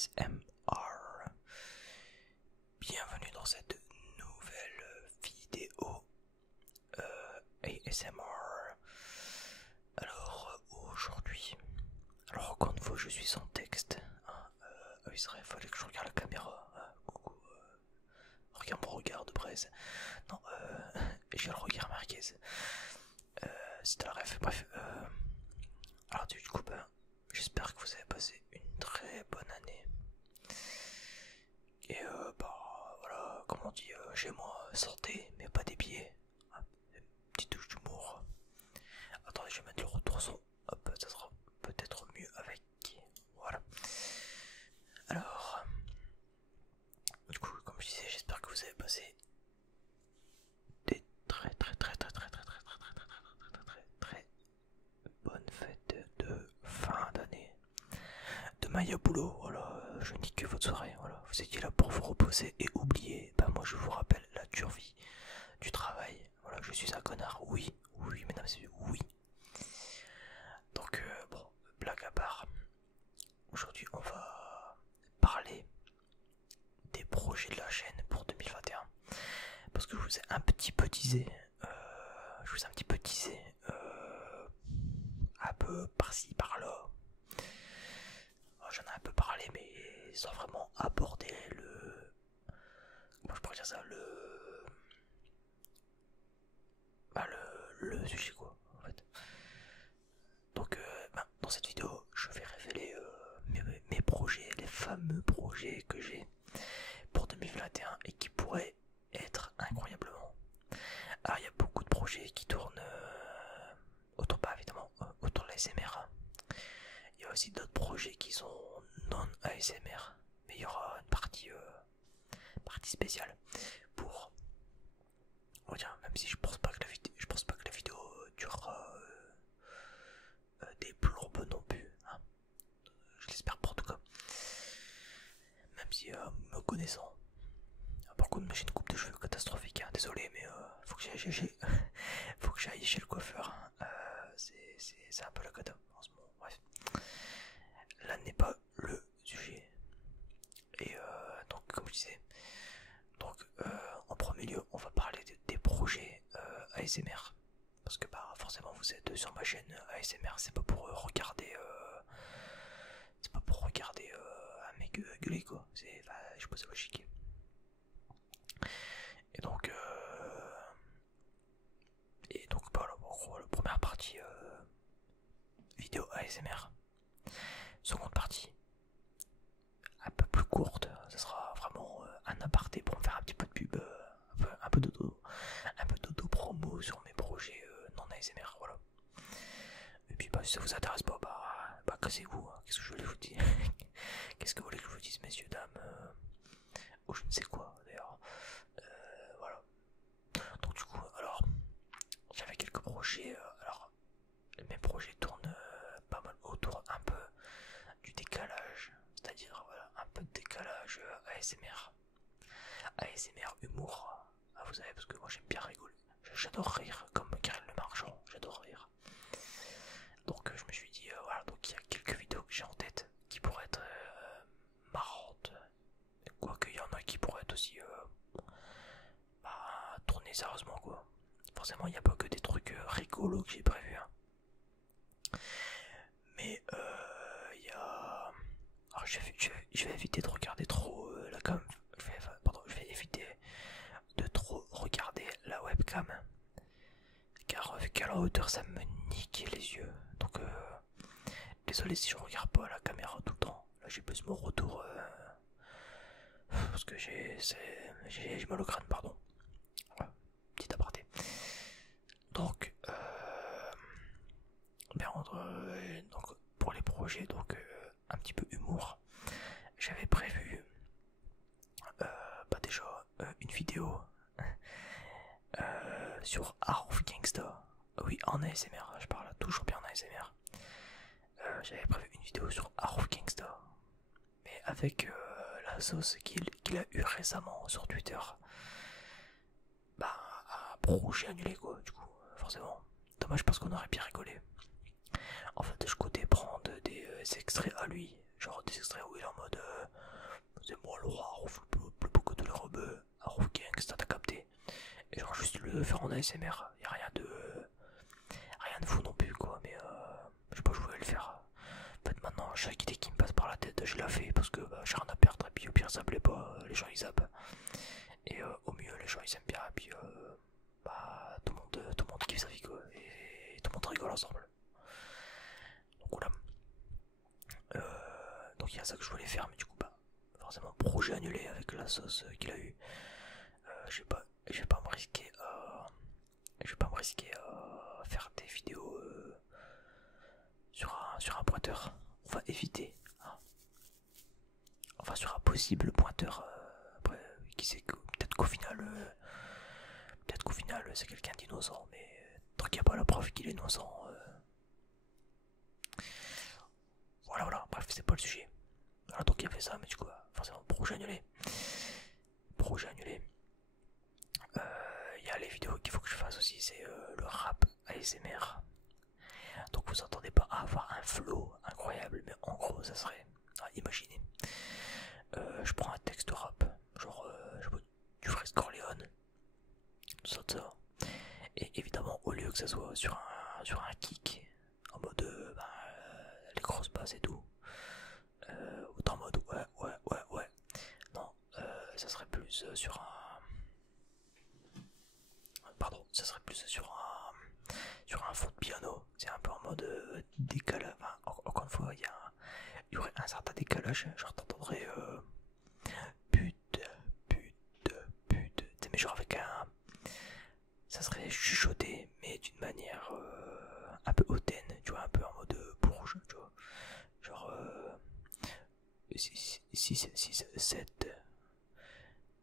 ASMR. Bienvenue dans cette nouvelle vidéo ASMR. Alors aujourd'hui, encore une fois je suis sans texte. Oui c'est vrai, il fallait que je regarde la caméra. Coucou, regarde mon regard de braise. Non, j'ai le regard Marquez. C'était la ref, bref. Alors du coup, j'espère que vous avez passé une très bonne année. Et voilà, comme on dit chez moi, sortez, mais pas des billets. Une petite touche d'humour. Attendez, je vais mettre le retour son. Hop, ça sera peut-être mieux avec. Voilà. Alors, du coup, comme je disais, j'espère que vous avez passé des très bonnes fêtes de fin d'année. De Maya Boulot, voilà, je nique que votre soirée, voilà, vous étiez là pour vous reposer et oublier, moi je vous rappelle la dure vie du travail, voilà, je suis un connard, oui, mesdames et messieurs, oui. Donc bon, blague à part, aujourd'hui on va parler des projets de la chaîne pour 2021, parce que je vous ai un petit peu teasé, un peu par-ci par-là. J'en ai un peu parlé, mais sans vraiment aborder le. Comment je pourrais dire ça, le sujet, quoi, en fait. Donc, dans cette vidéo, je vais révéler mes projets, les fameux projets que j'ai pour 2021 et qui pourraient être incroyablement. Alors, il y a beaucoup de projets qui tournent autour, pas évidemment, autour de l'ASMR. Il y a aussi d'autres projets qui sont non ASMR, mais il y aura une partie spéciale pour, on va dire, même si je pense pas que la vidéo durera des plombes non plus, hein. Je l'espère pas en tout cas, même si me connaissant, par contre j'ai une coupe de cheveux catastrophique, hein. Désolé, mais faut que j'aille chez le coiffeur, hein. C'est un peu la cata en ce moment, bref. Là n'est pas le sujet. Et donc comme je disais, donc en premier lieu on va parler des projets ASMR. Parce que forcément vous êtes sur ma chaîne ASMR, c'est pas pour regarder un mec gueuler quoi. Je sais pas, ça va chiquer. Et donc voilà, en gros la première partie vidéo ASMR. Seconde partie un peu plus courte, ça sera vraiment un aparté pour me faire un petit peu de pub, un peu d'auto promo sur mes projets non ASMR, voilà. Et puis si ça vous intéresse pas, cassez-vous, hein. Qu'est-ce que je voulais vous dire? Qu'est-ce que vous voulez que je vous dise, messieurs, dames, ou je ne sais quoi d'ailleurs, voilà. Donc du coup, alors, j'avais quelques projets, alors, mes projets tournent pas mal autour un peu du décalage, c'est-à-dire voilà, un peu de décalage ASMR, humour, vous savez, parce que moi j'aime bien rigoler, j'adore rire, comme Karel Le Marchand, j'adore rire. Donc je me suis dit, voilà, donc il y a quelques vidéos que j'ai en tête qui pourraient être marrantes, quoique il y en a qui pourraient être aussi tourner sérieusement quoi. Forcément il n'y a pas que des trucs rigolos que j'ai prévus, hein. Mais il y a... Alors je vais éviter de regarder trop la cam. Je vais éviter de trop regarder la webcam. Car vu qu'à la hauteur ça me nique les yeux. Donc désolé si je regarde pas la caméra tout le temps. Là j'ai plus mon retour. Parce que j'ai mal au crâne, pardon. Voilà, petit aparté. Donc donc pour les projets, donc un petit peu humour, j'avais prévu déjà une vidéo sur Art of Gangsta. Oui, en ASMR, je parle toujours bien en ASMR. J'avais prévu une vidéo sur Art of Gangsta, mais avec la sauce qu'il a eu récemment sur Twitter, un projet annulé quoi, du coup, forcément. Dommage parce qu'on aurait bien rigolé. En fait, je comptais prendre des extraits à lui, genre des extraits où il est en mode le faire en ASMR. Y a rien de fou non plus quoi, mais je sais pas, je voulais le faire. En fait maintenant chaque idée qui me passe par la tête je la fais parce que bah, j'ai rien à perdre et puis au pire ça plaît pas, les gens ils zappent. Et au mieux les gens ils aiment bien et puis bah tout le monde kiffe sa vie quoi et tout le monde rigole ensemble. Donc voilà. Donc il y a ça que je voulais faire mais du coup bah forcément projet annulé avec la sauce qu'il a eu. Je vais pas me risquer à faire des vidéos sur un pointeur. On va éviter. Hein. Enfin sur un possible pointeur. Après, qui sait que peut-être qu'au final c'est quelqu'un d'innocent, mais tant qu'il n'y a pas la preuve qu'il est innocent. Voilà, bref, c'est pas le sujet. Voilà, donc il y avait ça, mais du coup, forcément, projet annulé. Projet annulé. Il y a les vidéos qu'il faut que je fasse aussi, c'est le rap ASMR. Donc vous entendez pas avoir un flow incroyable, mais en gros ça serait, imaginez, je prends un texte rap, genre je sais pas, du Fresh Corleone, tout ça, et évidemment au lieu que ça soit sur un kick, en mode les grosses basses et tout, autant en mode ouais, non, ça serait plus sur un, pardon, ça serait plus sur un fond de piano, c'est un peu en mode décalage, enfin, encore une fois, il y aurait un certain décalage, genre t'entendrais pute, mais genre avec ça serait chuchoté, mais d'une manière un peu hautaine, tu vois, un peu en mode bourge, tu vois, genre 6, 7,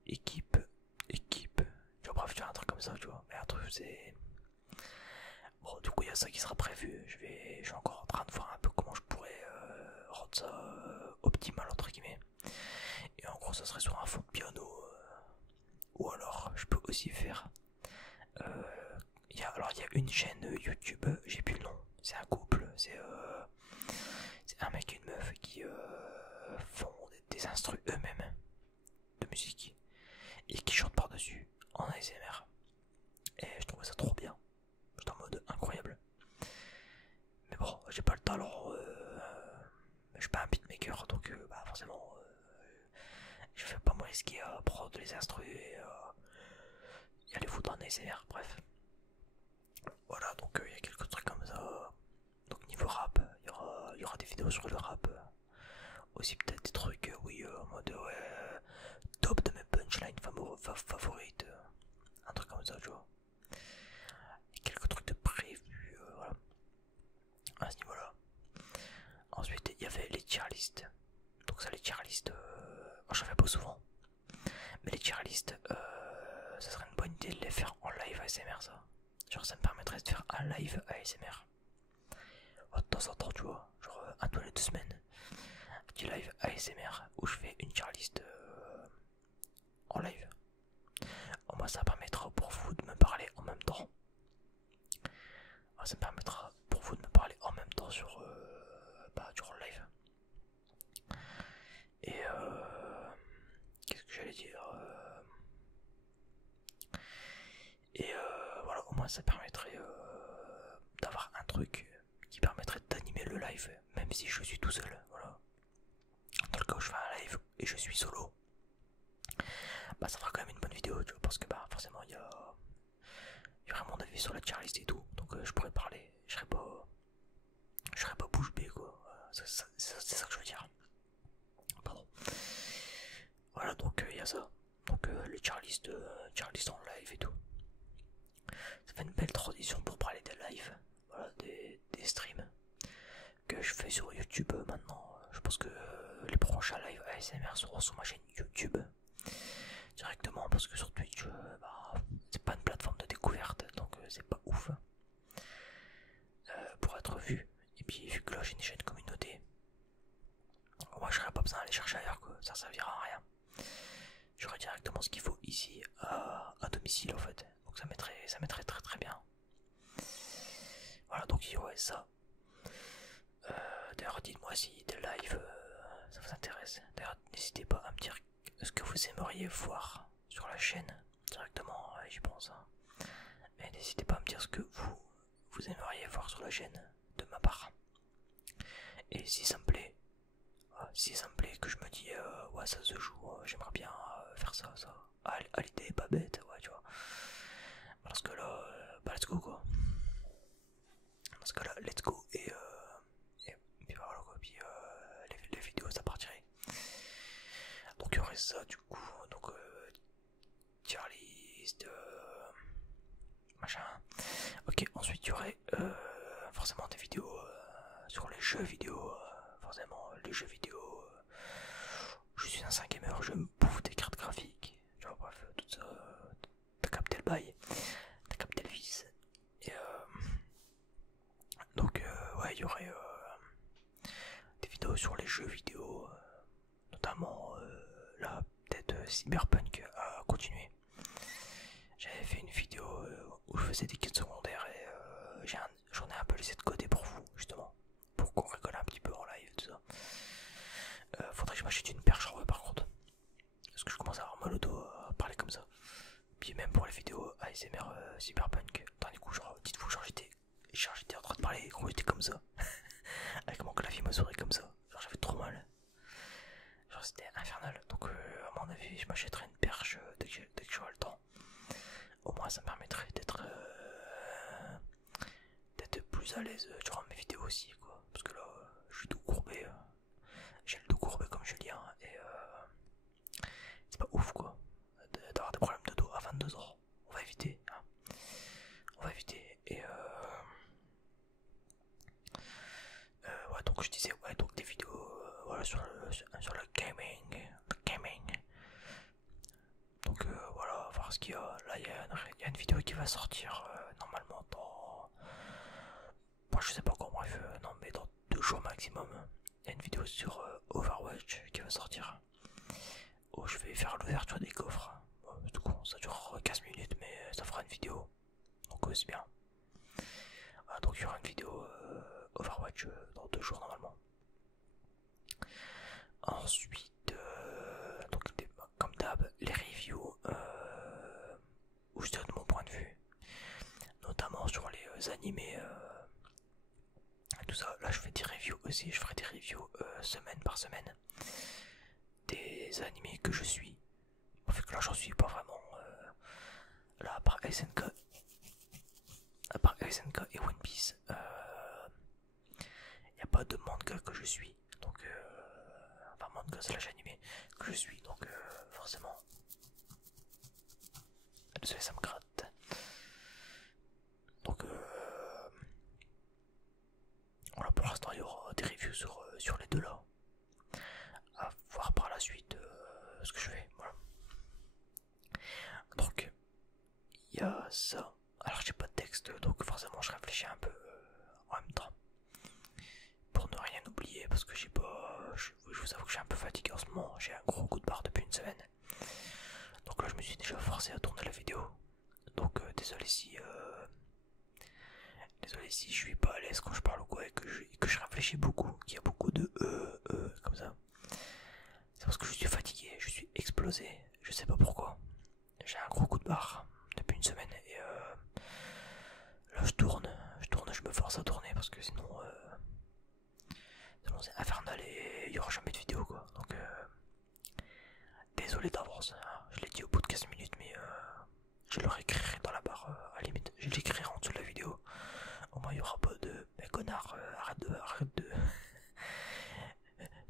équipe, tu vois, bref, tu vois, un truc comme ça, tu vois, mais un truc, c'est... Bon, du coup, il y a ça qui sera prévu. Je suis encore en train de voir un peu comment je pourrais rendre ça optimal, entre guillemets. Et en gros, ça serait sur un fond de piano. Ou alors, je peux aussi faire. Il y a une chaîne YouTube, j'ai plus le nom. C'est un couple, c'est un mec et une meuf qui font des instrus eux-mêmes de musique et qui chantent par-dessus en ASMR. Et je trouvais ça trop bien. J'étais en mode incroyable. Mais bon, j'ai pas le talent, je suis pas un beatmaker, donc bah forcément, je vais pas me risquer à prendre les instrus et à les foutre en ASMR, bref. Voilà, donc il y a quelques trucs comme ça. Donc niveau rap, il y aura des vidéos sur le rap. Aussi peut-être des trucs, oui, en mode ouais, top de mes punchlines favorites. Un truc comme ça, tu vois. Et quelques trucs de prévu, voilà. À ce niveau-là. Ensuite, il y avait les tier lists. Donc ça, les tier lists, j'en fais pas souvent. Mais les tier lists, ça serait une bonne idée de les faire en live ASMR, ça. Genre ça me permettrait de faire un live ASMR. De temps en temps, tu vois, genre un tous les 2 semaines. Un petit live ASMR où je fais une tier list en live. Au moins ça permettra pour vous de me parler en même temps. Ça me permettra pour vous de me parler en même temps durant le live. Et qu'est-ce que j'allais dire Et voilà, au moins ça permettrait d'avoir un truc qui permettrait d'animer le live, même si je suis tout seul. Voilà. Dans le cas où je fais un live et je suis solo, bah ça fera quand même une bonne vidéo, tu vois, parce que bah forcément il y aura mon avis sur la tier list et tout, donc je pourrais parler, je serais pas bouche bée quoi. C'est ça que je veux dire. Pardon. Voilà, donc il y a ça. Donc les tier list en live et tout. Ça fait une belle transition pour parler des lives, voilà, des streams que je fais sur YouTube maintenant. Je pense que les prochains lives ASMR seront sur ma chaîne YouTube directement parce que sur Twitch, bah, c'est pas une plateforme de découverte, donc c'est pas ouf pour être vu. Et puis vu que là j'ai une chaîne communauté, moi j'aurais pas besoin d'aller chercher ailleurs quoi, ça servira à rien. J'aurais directement ce qu'il faut ici à domicile en fait, donc ça mettrait très très bien. Voilà, donc il y aurait ça. D'ailleurs dites-moi si des lives ça vous intéresse. D'ailleurs n'hésitez pas à me dire ce que vous aimeriez voir sur la chaîne directement, j'y pense. Hein. n'hésitez pas à me dire ce que vous aimeriez voir sur la chaîne de ma part. Et si ça me plaît, que je me dis ouais ça se joue, j'aimerais bien faire ça. L'idée est pas bête, ouais tu vois. Dans ce cas là, bah let's go quoi. Dans ce cas là, let's go et puis voilà quoi, puis les vidéos ça partirait. Donc il y aurait ça du coup, donc tier list, machin. Ok, ensuite il y aurait forcément des vidéos sur les jeux vidéo, forcément les jeux vidéo. Je suis un 5 gamer, je me bouffe des cartes graphiques, tu vois, bref, tout ça, t'as capté le bail, t'as capté le vice. Et donc ouais, il y aurait des vidéos sur les jeux vidéo, notamment là, peut-être Cyberpunk à continuer. J'avais fait une vidéo où je faisais des quêtes secondaires et j'en ai un peu laissé de côté pour vous, justement, pour qu'on rigole un petit peu en live, tout ça. Faudrait que je m'achète une perche en par contre, parce que je commence à avoir mal au dos à parler comme ça. Puis même pour les vidéos ASMR Cyberpunk, dernier coup, genre, dites-vous, genre j'étais en train de parler, gros, j'étais comme ça, avec mon clavier, ma souris comme ça, genre j'avais trop mal. Genre c'était infernal, donc à mon avis, je m'achèterai une perche dès que j'aurai le temps. Au moins ça me permettrait d'être plus à l'aise durant mes vidéos aussi, quoi. Parce que là, je suis tout courbé. J'ai le dos courbé comme Julien et c'est pas ouf quoi d'avoir des problèmes de dos à 22 ans. On va éviter, hein. On va éviter. Et ouais, donc je disais, ouais, donc des vidéos voilà, sur le gaming. Donc voilà, voir ce qu'il y a. Là, il y a une vidéo qui va sortir normalement dans. Bon, je sais pas quand, bref, non, mais dans 2 jours maximum. Il y a une vidéo sur Overwatch qui va sortir. Où je vais faire l'ouverture des coffres. Du coup, ça dure 15 minutes, mais ça fera une vidéo. Donc c'est bien. Voilà, donc il y aura une vidéo Overwatch dans 2 jours normalement. Ensuite, donc comme d'hab, les reviews où je donne mon point de vue, notamment sur les animés, tout ça. Là, je fais des reviews aussi. Je ferai des reviews semaine par semaine des animés que je suis. Vu que là, j'en suis pas vraiment. Là, à part SNK et One Piece, il n'y a pas de manga que je suis. Donc, enfin, manga slash animé que je suis. Donc, forcément. Désolé, ça me gratte. Donc, voilà, pour l'instant, il y aura des reviews sur les deux là. À voir par la suite ce que je fais. Voilà. Donc, il y a ça. Alors, j'ai pas de texte, donc forcément, je réfléchis un peu en même temps. Pour ne rien oublier, parce que j'ai pas. Je vous avoue que je suis un peu fatigué en ce moment. J'ai un gros coup de barre depuis une semaine. Donc là, je me suis déjà forcé à tourner la vidéo. Donc, désolé si je suis pas à l'aise quand je parle ou quoi et que je réfléchis beaucoup, qu'il y a beaucoup de comme ça. C'est parce que je suis fatigué, je suis explosé, je sais pas pourquoi. J'ai un gros coup de barre depuis une semaine et là je tourne, je me force à tourner parce que sinon c'est infernal et il y aura jamais de vidéo quoi. Donc désolé d'avance, hein. Je l'ai dit au bout de 15 minutes mais je le réécrirai dans la barre à la limite, je l'écrirai en dessous de la vidéo. Au moins il y aura pas de mais connard, arrête de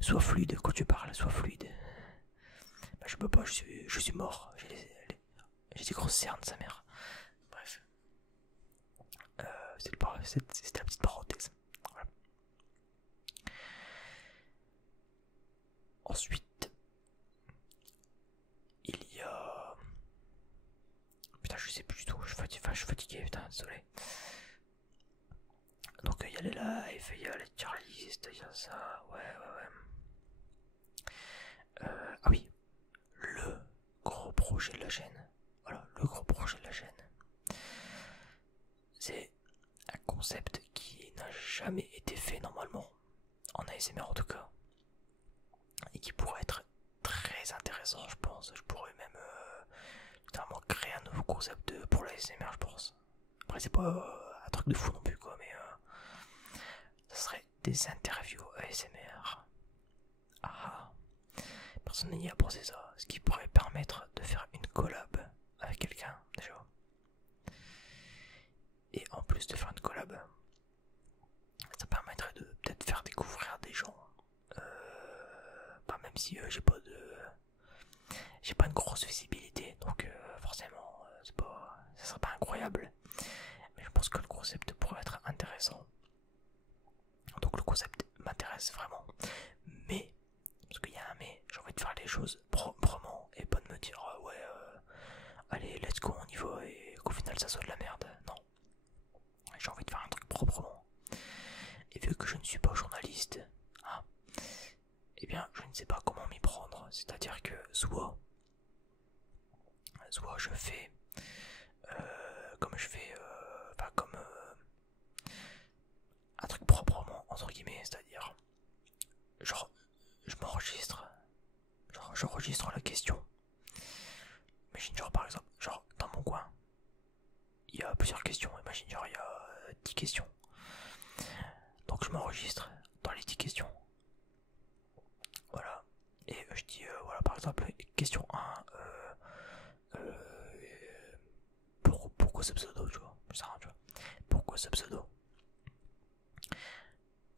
sois fluide quand tu parles, sois fluide. Bah, je peux pas, je suis mort, j'ai des grosses cernes sa mère. Bref, c'était la petite parenthèse. Voilà. Ensuite, il y a... Putain, je sais plus du tout, je suis fatigué, putain, désolé. Donc il y a les lives, il y a les tier list, il y a ça, ouais. Ah oui, le gros projet de la chaîne. Voilà, le gros projet de la chaîne. C'est un concept qui n'a jamais été fait normalement, en ASMR en tout cas, et qui pourrait être très intéressant je pense. Je pourrais même notamment créer un nouveau concept pour l'ASMR je pense. Après c'est pas un truc de fou non plus quoi, mais ça serait des interviews ASMR. Ah, personne n'y a pensé ça, ce qui pourrait permettre de faire une collab avec quelqu'un déjà. Et en plus de faire une collab, ça permettrait de peut-être faire découvrir des gens. Même si j'ai pas une grosse visibilité, donc forcément ça serait pas incroyable. Mais je pense que le concept pourrait être intéressant. Donc le concept m'intéresse vraiment. Mais, parce qu'il y a un mais, j'ai envie de faire les choses proprement et pas de me dire ouais allez let's go on y va et qu'au final ça soit de la merde. Non. J'ai envie de faire un truc proprement. Et vu que je ne suis pas journaliste, hein, eh bien je ne sais pas comment m'y prendre. C'est-à-dire que soit je fais comme je fais comme un truc proprement entre guillemets, c'est-à-dire genre je m'enregistre, genre j'enregistre la question. Imagine genre par exemple, genre dans mon coin, il y a plusieurs questions, imagine genre il y a 10 questions. Donc je m'enregistre dans les 10 questions. Voilà. Et je dis voilà par exemple question 1 pourquoi ce pseudo, tu vois, ça, tu vois. Pourquoi ce pseudo?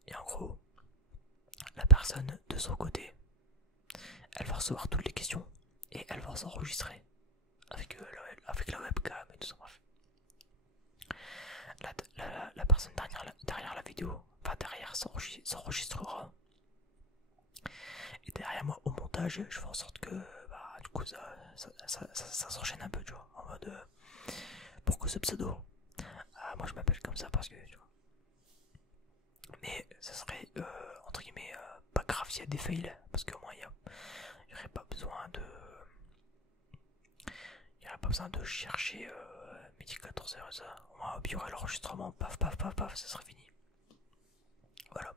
Et en gros, la personne de son côté, elle va recevoir toutes les questions et elle va s'enregistrer avec la webcam et tout ça, bref. La personne derrière la vidéo, enfin derrière s'enregistrera. Et derrière moi, au montage, je fais en sorte que du coup ça s'enchaîne un peu, tu vois, en mode pourquoi ce pseudo? Ah, moi je m'appelle comme ça parce que, tu vois. Mais ça serait, entre guillemets, pas grave s'il y a des fails, parce qu'au moins il n'y aurait pas besoin de... Il n'y aurait pas besoin de chercher midi 14h et ça. Au moins il y aurait l'enregistrement, paf paf paf paf, ça serait fini. Voilà.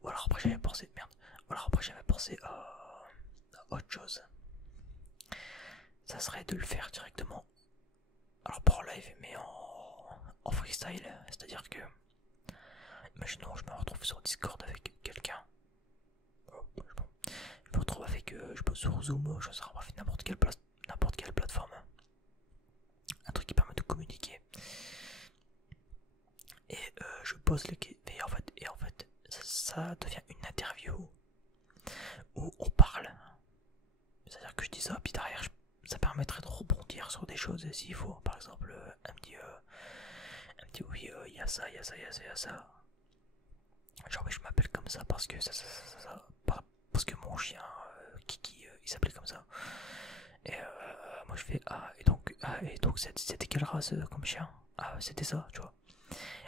Ou alors après j'avais pensé, merde. Ou alors après j'avais pensé à autre chose. Ça serait de le faire directement. Alors pas en live, mais en freestyle. C'est-à-dire que, imaginons je me retrouve sur Discord avec quelqu'un. Je me retrouve avec, je peux sur Zoom, je sais pas, n'importe quelle plateforme. Un truc qui permet de communiquer. Et je pose les questions. Et en fait ça devient une interview où on parle. C'est-à-dire que je dis ça, puis derrière, ça permettrait de rebondir sur des choses s'il faut. Par exemple, elle me dit oui, il y a ça, il y a ça, il y a ça, il y a ça. Genre, mais je m'appelle comme ça parce que parce que mon chien, Kiki, il s'appelait comme ça. Et moi je fais et donc c'était quelle race comme chien? Ah, c'était ça, tu vois.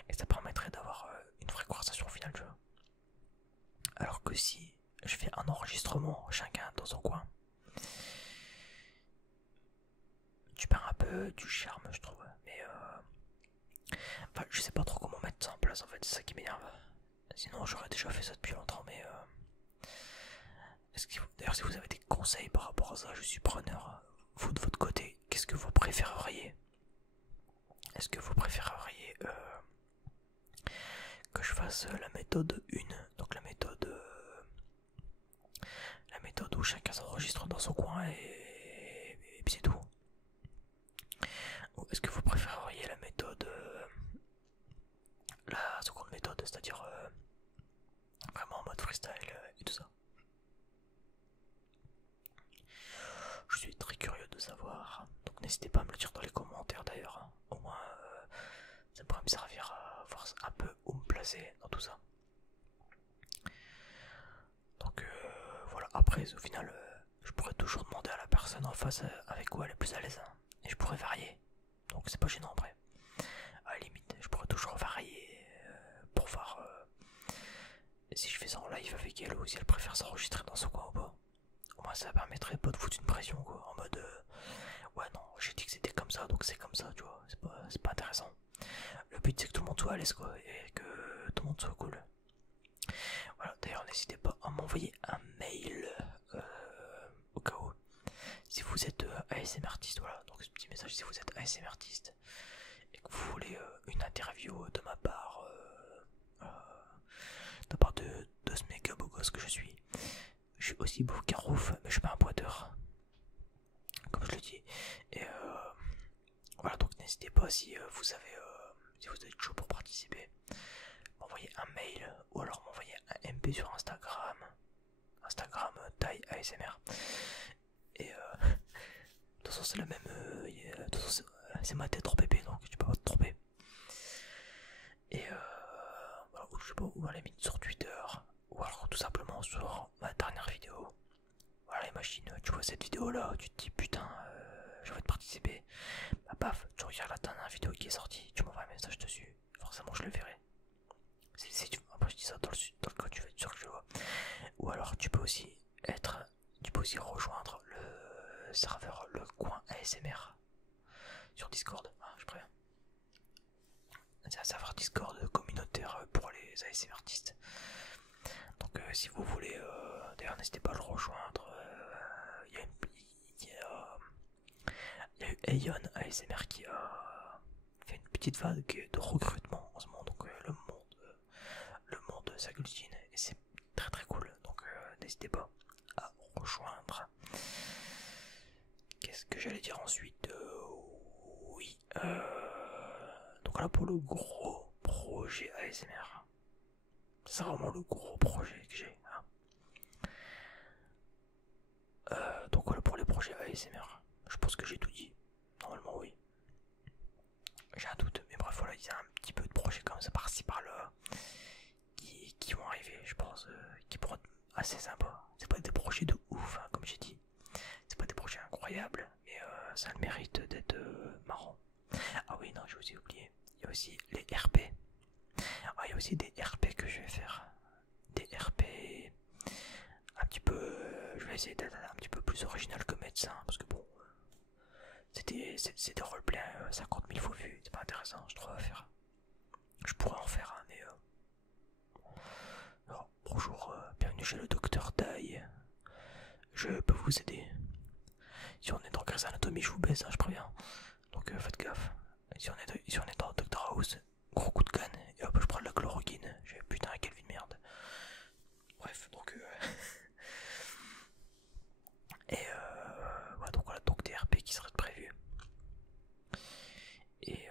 Et ça permettrait d'avoir une vraie conversation au final, tu vois. Alors que si je fais un enregistrement chacun dans son coin, tu perds un peu du charme, je trouve. Mais enfin, je sais pas trop comment mettre ça en place en fait, c'est ça qui m'énerve. Sinon j'aurais déjà fait ça depuis longtemps, mais d'ailleurs si vous avez des conseils par rapport à ça, je suis preneur. Vous de votre côté, qu'est-ce que vous préféreriez? Est-ce que vous préféreriez que je fasse la méthode 1, donc la méthode où chacun s'enregistre dans son coin et puis c'est tout? Ou est-ce que vous préféreriez la méthode la seconde méthode, c'est-à-dire vraiment en mode freestyle et tout ça? Je suis très curieux de savoir, donc n'hésitez pas à me le dire dans les commentaires d'ailleurs. Au moins ça pourrait me servir à voir un peu où me placer dans tout ça. Donc voilà, après au final je pourrais toujours demander à la personne en face avec quoi elle est plus à l'aise, hein, et je pourrais varier, donc c'est pas gênant après. À la limite je pourrais toujours varier pour voir si je fais ça en live avec elle ou si elle préfère s'enregistrer dans son coin ou pas. Au moins ça permettrait pas de foutre une pression quoi, en mode ouais non j'ai dit que c'était comme ça donc c'est comme ça, tu vois, c'est pas intéressant. Le but c'est que tout le monde soit à l'aise quoi, et que tout le monde soit cool. Voilà, d'ailleurs n'hésitez pas à m'envoyer un mail au cas où. Si vous êtes ASMR artiste, voilà, donc ce petit message, si vous êtes ASMR artiste et que vous voulez une interview de ma part, de part de ce méga beau gosse que je suis aussi beau qu'Arouf, mais je suis pas un pointeur, comme je le dis. Et voilà, donc n'hésitez pas si vous avez, si vous êtes chaud pour participer, m'envoyer un mail ou alors m'envoyer un MP sur Instagram, taille ASMR. Et de toute façon c'est la même, de toute façon c'est ma tête en PP, donc tu peux pas te tromper. Et voilà, je sais pas, ou à la limite sur Twitter, ou alors tout simplement sur ma dernière vidéo. Voilà, imagine, tu vois cette vidéo là, tu te dis putain, je vais te participer. Bah paf, tu regardes la dernière vidéo qui est sortie, tu m'envoies un message dessus, forcément je le verrai. Après je dis ça dans le cas tu vas être sûr que je le vois. Ou alors tu peux aussi rejoindre le serveur Le Coin ASMR sur Discord, je préviens. C'est un serveur Discord communautaire pour les ASMR artistes. Donc si vous voulez, d'ailleurs n'hésitez pas à le rejoindre. Il y a eu Aeon ASMR qui a fait une petite vague de recrutement en ce moment. Donc le monde s'agglutine et c'est très très cool. Donc n'hésitez pas à rejoindre. Qu'est-ce que j'allais dire ensuite? Oui. Donc là pour le gros projet ASMR. C'est vraiment le gros projet que j'ai. Donc voilà pour les projets ASMR. Je pense que j'ai tout dit. Normalement oui. J'ai un doute, mais bref voilà, il y a un petit peu de projets comme ça par-ci par-là qui vont arriver, je pense, qui pourront être assez sympas. C'est pas des projets de ouf, hein, comme j'ai dit. C'est pas des projets incroyables, mais ça a le mérite d'être marrant. Ah oui, non, j'ai aussi oublié. Il y a aussi les RP. Ah, il y a aussi des RP que je vais faire. Des RP un petit peu. Je vais essayer d'être un petit peu plus original que médecin, parce que bon. C'est des roleplays 50 000 fois vus, c'est pas intéressant, je trouve à faire. Je pourrais en faire un, mais. Alors, bonjour, bienvenue chez le docteur Taille. Je peux vous aider. Si on est dans Grey's Anatomy, je vous baisse, hein, je préviens. Donc faites gaffe. Si on est dans Doctor House, gros coup de canne, et hop, je prends de la chloroquine. J'ai putain, quelle vie de merde. Bref, donc. Et voilà, donc voilà, donc des RP qui seraient prévus. Et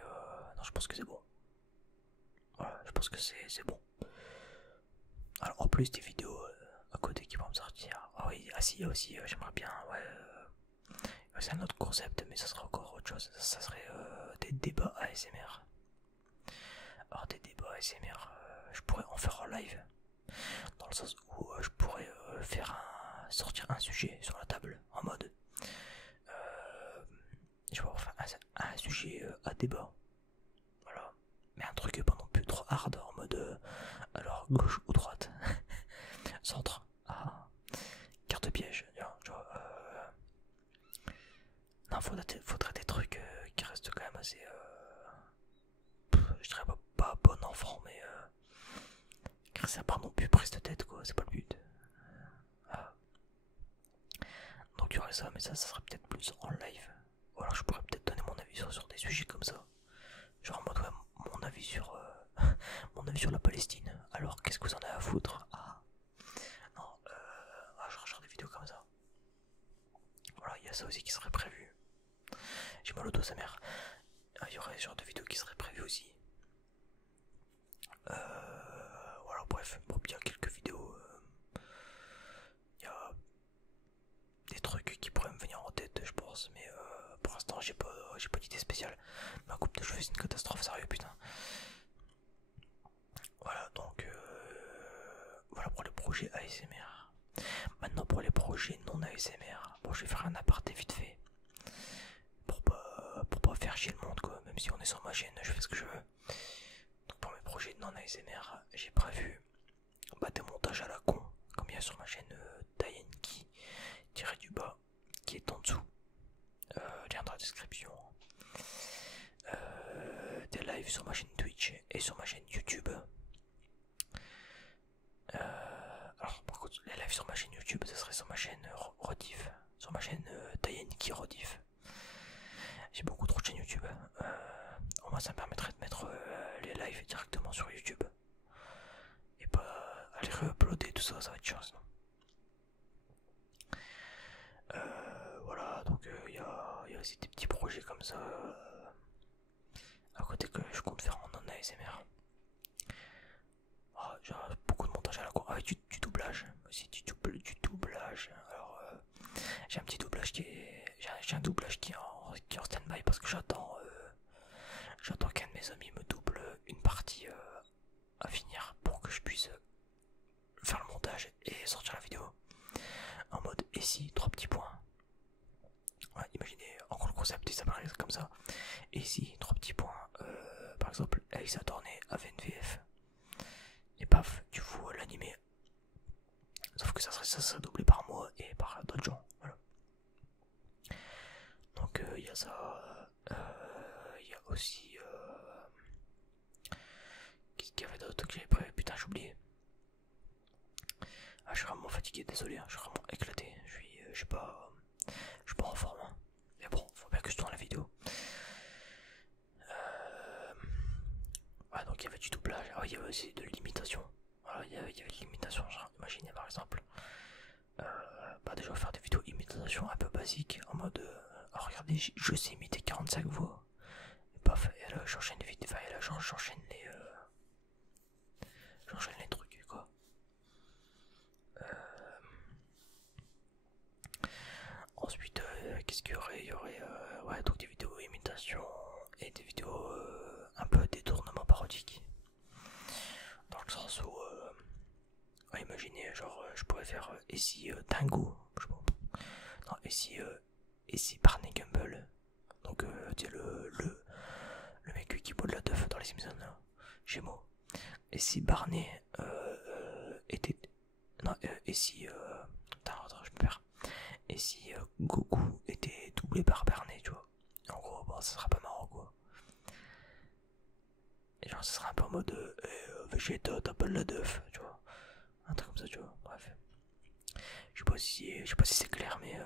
non, je pense que c'est bon. Voilà, je pense que c'est bon. Alors en plus des vidéos à côté qui vont me sortir. Ah oui, ah si, il y a aussi, j'aimerais bien, ouais. C'est un autre concept, mais ça serait encore autre chose. Ça serait des débats ASMR. Alors des débats ASMR, je pourrais en faire en live. Dans le sens où je pourrais sortir un sujet sur la table en mode. Je pourrais faire un sujet à débat. Voilà. Mais un truc pas non plus trop hard en mode. Alors gauche ou droite. Centre. Ah. Carte piège. Genre, non, faudrait des trucs qui restent quand même assez. Je dirais pas bon enfant, mais. C'est pas non plus prise de tête, quoi. C'est pas le but. Ah. Donc il y aurait ça, mais ça serait peut-être plus en live. Ou alors je pourrais peut-être donner mon avis sur des sujets comme ça. Genre en mode, ouais, mon avis sur. Mon avis sur la Palestine. Alors qu'est-ce que vous en avez à foutre? Ah. Non, genre des vidéos comme ça. Voilà, il y a ça aussi qui serait prévu. J'ai mal au dos, sa mère. Il y aurait ce genre de vidéos qui seraient prévues aussi. Voilà, bref, bon, il y a quelques vidéos. Il y a des trucs qui pourraient me venir en tête, je pense, mais pour l'instant, j'ai pas d'idée spéciale. Ma coupe de cheveux, c'est une catastrophe, sérieux, putain. Voilà, donc voilà pour les projets ASMR. Maintenant, pour les projets non ASMR, bon, je vais faire un aparté vite fait. Pour pas faire chier le monde, quoi. Même si on est sur ma chaîne, je fais ce que je veux. Donc pour mes projets non ASMR, j'ai prévu des montages à la con, comme il y a sur ma chaîne Tayenki _du_bas, qui est en dessous. Lien dans la description. Des lives sur ma chaîne Twitch et sur ma chaîne YouTube. Alors par contre, les lives sur ma chaîne YouTube, ce serait sur ma chaîne Rediff, sur ma chaîne Tayenki Rediff. J'ai beaucoup trop de chaînes YouTube. Au moins ça me permet comme ça à côté que je compte faire en ASMR. Oh, j'ai beaucoup de montage à la con. Ah, du doublage aussi, du doublage. Alors, j'ai un petit doublage qui est. J'ai un doublage qui est en stand-by parce que j'attends qu'un de mes amis me double une partie à finir pour que je puisse faire le montage et sortir la vidéo en mode et si, trois petits points. Ouais, imaginez encore le concept et ça paraît comme ça. Et si, trois petits points, par exemple, Elisa Tournée avait une VF. Et paf, tu fous l'animé. Sauf que ça serait doublé par moi et par d'autres gens. Voilà. Donc il y a ça. Il y a aussi. Qu'est-ce qu'il y avait d'autre que j'avais prévu? Putain, j'ai oublié. Ah, je suis vraiment fatigué, désolé, hein, je suis vraiment éclaté. Je suis pas en forme. Hein. Mais bon, faut bien que je tourne la vidéo. Ouais, donc il y avait du doublage. Ah, il y avait aussi de l'imitation. Voilà, il y avait de l'imitation. Imaginez par exemple. Déjà faire des vidéos imitation un peu basiques. En mode. Oh, regardez, je sais imiter 45 voix. Et paf, et là j'enchaîne vite. Enfin, et là j'enchaîne les. J'enchaîne les trucs, quoi. Ensuite, qu'est-ce qu'il y aurait? Il y aurait ouais, donc des vidéos imitation et des vidéos un peu détournement parodique. Dans le sens où, ouais, imaginez, genre, je pourrais faire et si Dingo, je sais pas. Non, et si Barney Gumble, donc tu sais, le mec qui boit de la teuf dans les Simpsons, là, Gémeaux. Et si Barney était. Non, et si. Attends, je me perds. Et si Goku était doublé par Barney, tu vois. En gros, bon, ça sera pas marrant, quoi. Et genre, ça sera un peu en mode Vegeta, t'as pas de la teuf, tu vois. Un truc comme ça, tu vois. Bref. Je sais pas si c'est clair, mais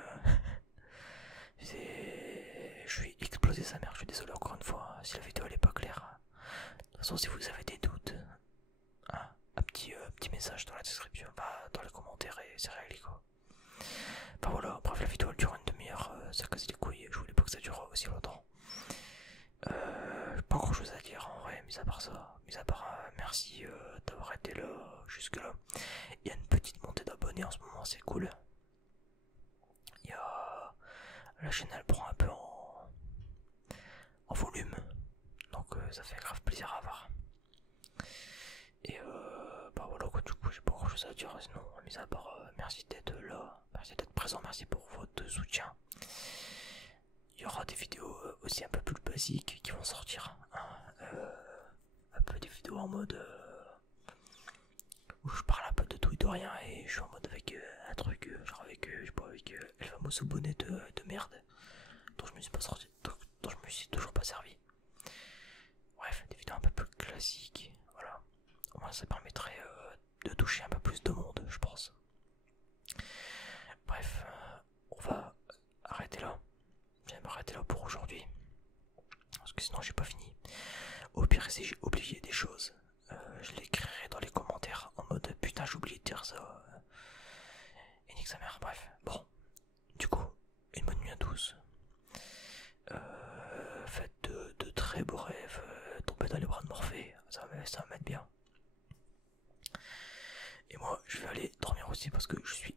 je suis explosé sa mère, je suis désolé encore une fois si la vidéo elle est pas claire. De toute façon, si vous avez des doutes, hein, un petit message dans la description, bah, dans les commentaires et c'est réglé quoi. Enfin voilà, bref, la vidéo elle dure une demi-heure, ça casse les couilles, je voulais pas que ça dure aussi longtemps. Pas grand chose à dire en vrai, mis à part ça. Mis à part merci d'avoir été là jusque là. Il y a une petite montée d'abonnés en ce moment, c'est cool. Il y a. La chaîne elle prend un peu en volume. Donc ça fait grave plaisir à voir. Et bah voilà quoi, du coup j'ai pas grand chose à dire sinon, mis à part merci d'être là, merci d'être présent, merci pour votre soutien. Il y aura des vidéos aussi un peu plus basiques qui vont sortir. Hein, un peu des vidéos en mode où je parle un peu de tout et de rien et je suis en mode avec un truc, genre avec, je sais pas, avec El Famoso bonnet de merde dont je me suis pas sorti, dont je me suis toujours pas servi. Bref, des vidéos un peu plus classiques, voilà. Au moins ça permettrait de toucher un peu plus de monde, je pense. Bref, on va arrêter là. J'aime arrêter là pour aujourd'hui. Parce que sinon j'ai pas fini. Au pire, si j'ai oublié des choses, je l'écrirai dans les commentaires en mode putain j'ai oublié de dire ça. Et nique sa mère, bref. Bon, du coup, une bonne nuit à tous. Faites de très beaux rêves, tombez dans les bras de Morphée, ça va m'être bien. Et moi je vais aller dormir aussi parce que je suis